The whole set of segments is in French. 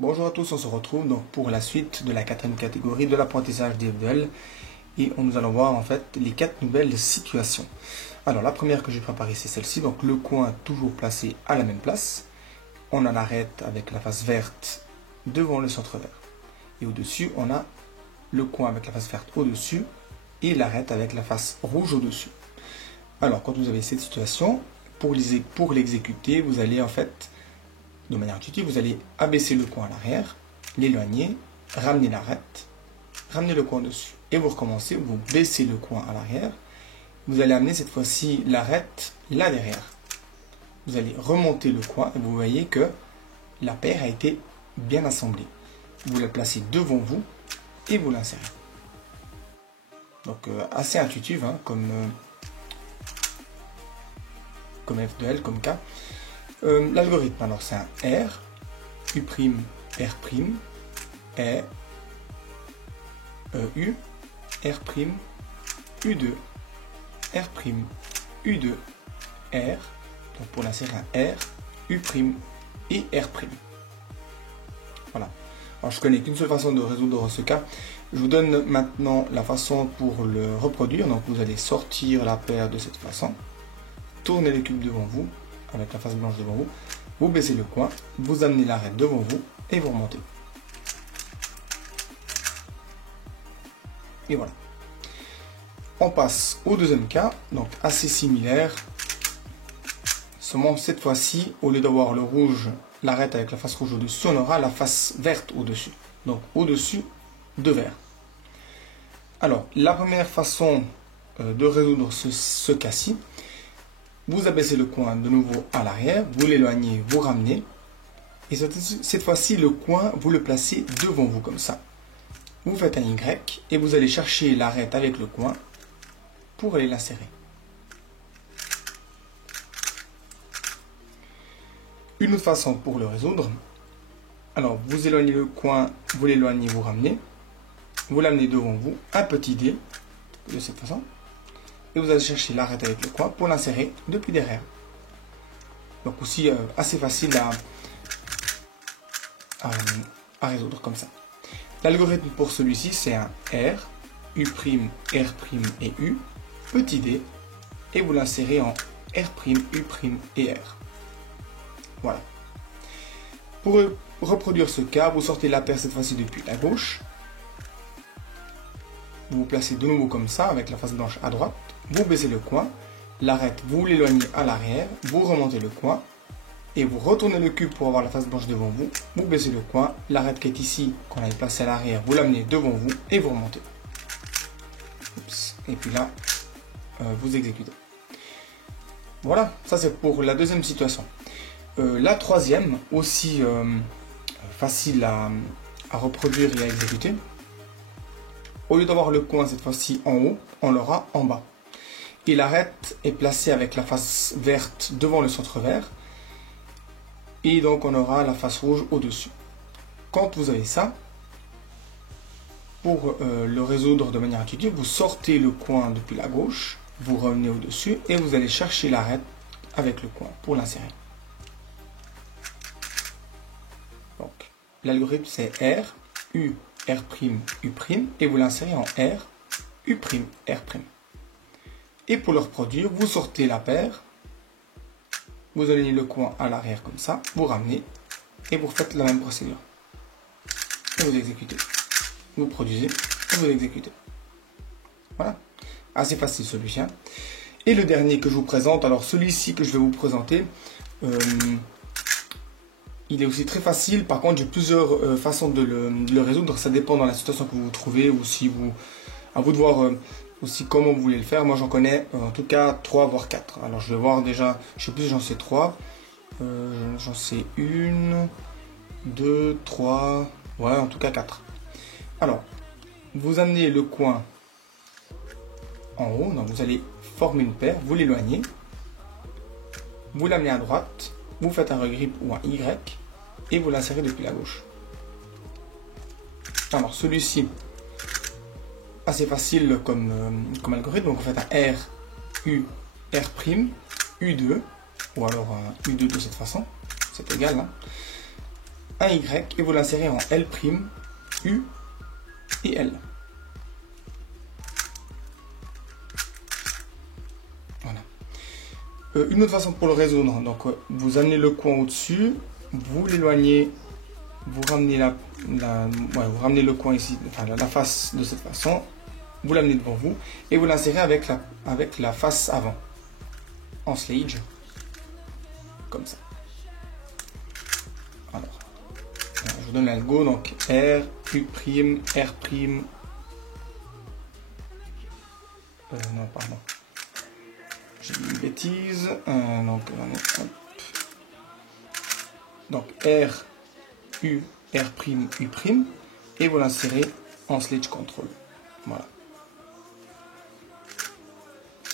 Bonjour à tous, on se retrouve donc pour la suite de la quatrième catégorie de l'apprentissage individuel et nous allons voir en fait les 4 nouvelles situations. Alors la première que j'ai préparée c'est celle-ci, donc le coin toujours placé à la même place. On en arrête avec la face verte devant le centre vert. Et au-dessus on a le coin avec la face verte au-dessus et l'arête avec la face rouge au-dessus. Alors quand vous avez cette situation, pour l'exécuter, vous allez en fait de manière intuitive, vous allez abaisser le coin à l'arrière, l'éloigner, ramener l'arête, ramener le coin dessus. Et vous recommencez, vous baissez le coin à l'arrière. Vous allez amener cette fois-ci l'arête là derrière. Vous allez remonter le coin et vous voyez que la paire a été bien assemblée. Vous la placez devant vous et vous l'insérez. Donc assez intuitive hein, comme F2L, comme cas. L'algorithme, alors c'est un R, U', R', E, U, R', U2, R', U2, R, donc pour l'insérer un R, U' et R'. Voilà. Alors je connais qu'une seule façon de résoudre ce cas. Je vous donne maintenant la façon pour le reproduire. Donc vous allez sortir la paire de cette façon, tourner le cube devant vous, avec la face blanche devant vous, vous baissez le coin, vous amenez l'arête devant vous et vous remontez. Et voilà. On passe au deuxième cas, donc assez similaire. Seulement cette fois-ci, au lieu d'avoir le rouge, l'arête avec la face rouge au-dessus, on aura la face verte au-dessus. Donc au-dessus de vert. Alors, la première façon de résoudre ce cas-ci, vous abaissez le coin de nouveau à l'arrière, vous l'éloignez, vous ramenez. Et cette fois-ci, le coin, vous le placez devant vous comme ça. Vous faites un Y et vous allez chercher l'arête avec le coin pour aller l'insérer. Une autre façon pour le résoudre. Alors, vous éloignez le coin, vous l'éloignez, vous ramenez. Vous l'amenez devant vous, un petit dé, de cette façon. Et vous allez chercher l'arête avec le coin pour l'insérer depuis derrière. Donc aussi assez facile à résoudre comme ça. L'algorithme pour celui-ci c'est un R, U', R' et U, petit d, et vous l'insérez en R', U' et R. Voilà. Pour reproduire ce cas, vous sortez la paire cette fois-ci depuis la gauche. Vous vous placez de nouveau comme ça, avec la face blanche à droite. Vous baissez le coin, l'arête, vous l'éloignez à l'arrière, vous remontez le coin, et vous retournez le cube pour avoir la face blanche devant vous, vous baissez le coin, l'arête qui est ici, qu'on avait placée à l'arrière, vous l'amenez devant vous, et vous remontez. Oups. Et puis là, vous exécutez. Voilà, ça c'est pour la deuxième situation. La troisième, aussi facile à reproduire et à exécuter. Au lieu d'avoir le coin cette fois-ci en haut, on l'aura en bas. Et l'arête est placée avec la face verte devant le centre vert. Et donc on aura la face rouge au-dessus. Quand vous avez ça, pour le résoudre de manière intuitive, vous sortez le coin depuis la gauche, vous revenez au-dessus et vous allez chercher l'arête avec le coin pour l'insérer. Donc l'algorithme c'est R, U, R', U', et vous l'insérez en R, U', R'. Et pour le reproduire, vous sortez la paire, vous alignez le coin à l'arrière comme ça, vous ramenez, et vous faites la même procédure. Et vous exécutez. Vous produisez, et vous exécutez. Voilà. Assez facile celui-ci. Et le dernier que je vous présente, alors celui-ci que je vais vous présenter, il est aussi très facile. Par contre, j'ai plusieurs façons de le résoudre. Ça dépend dans la situation que vous vous trouvez ou si vous... À vous de voir aussi comment vous voulez le faire. Moi, j'en connais en tout cas 3 voire 4. Alors, je vais voir déjà... Je sais plus si j'en sais 3. J'en sais 1, 2, 3... Ouais, en tout cas 4. Alors, vous amenez le coin en haut. Donc, vous allez former une paire. Vous l'éloignez. Vous l'amenez à droite. Vous faites un regrip ou un Y. Et vous l'insérez depuis la gauche. Alors, celui-ci... assez facile comme algorithme. Donc on fait un R, U, R', U2, ou alors un U2 de cette façon, c'est égal. Hein. un Y et vous l'insérez en L', U et L. Voilà. Une autre façon pour le résoudre, donc vous amenez le coin au-dessus, vous l'éloignez, vous ramenez vous ramenez le coin ici, enfin la face de cette façon, vous l'amenez devant vous et vous l'insérez avec la face avant, en sledge, comme ça. Alors, je vous donne l'algo, donc R, U', R'. Non, pardon. J'ai dit une bêtise. Donc, R, U, R', U'. Et vous l'insérez en sledge control. Voilà.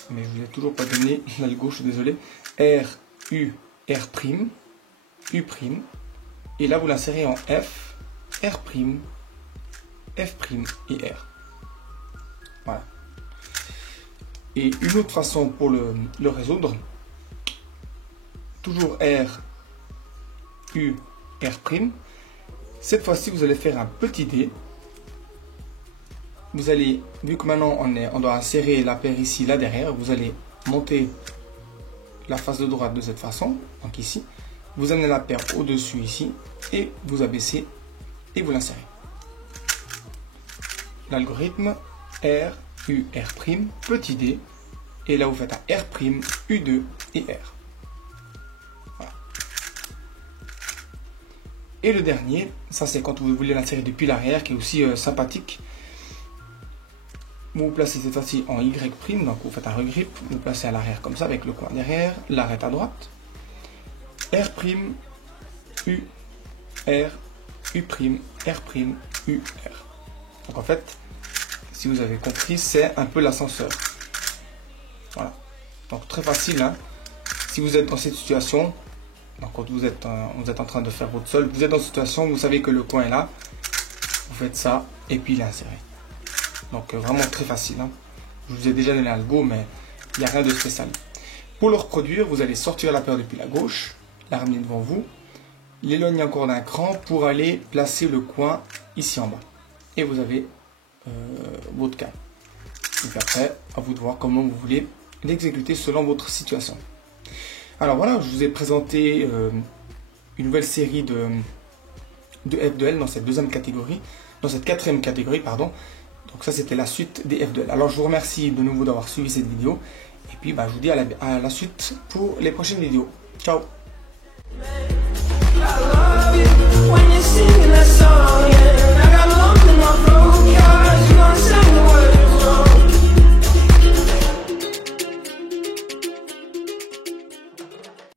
Mais je ne vous ai toujours pas donné l'algo, je suis désolé. R, U, R', U'. Et là, vous l'insérez en F, R', F' et R. Voilà. Et une autre façon pour le résoudre, toujours R, U, R'. Cette fois-ci, vous allez faire un petit dé. Vous allez, vu que maintenant on doit insérer la paire ici, là derrière, vous allez monter la face de droite de cette façon, donc ici. Vous amenez la paire au-dessus ici et vous abaissez et vous l'insérez. L'algorithme R, U, R', petit d, et là vous faites un R', U2 et R. Voilà. Et le dernier, ça c'est quand vous voulez l'insérer depuis l'arrière, qui est aussi sympathique. Vous placez cette fois-ci en Y', donc vous faites un regrip, vous placez à l'arrière comme ça avec le coin derrière, l'arrête à droite. R', U, R, U', R', U, R. Donc en fait, si vous avez compris, c'est un peu l'ascenseur. Voilà. Donc très facile, hein. Si vous êtes dans cette situation, donc quand vous êtes en train de faire votre sol, vous êtes dans cette situation, vous savez que le coin est là, vous faites ça et puis l'insérez. Donc vraiment très facile, hein. Je vous ai déjà donné l'algo, mais il n'y a rien de spécial. Pour le reproduire, vous allez sortir la paire depuis la gauche, la ramener devant vous, l'éloigner encore d'un cran pour aller placer le coin ici en bas. Et vous avez votre cas. Et puis après, à vous de voir comment vous voulez l'exécuter selon votre situation. Alors voilà, je vous ai présenté une nouvelle série de F de L dans cette deuxième catégorie, dans cette quatrième catégorie, pardon. Donc ça, c'était la suite des F de L. Alors je vous remercie de nouveau d'avoir suivi cette vidéo. Et puis je vous dis à la suite pour les prochaines vidéos. Ciao! I love you when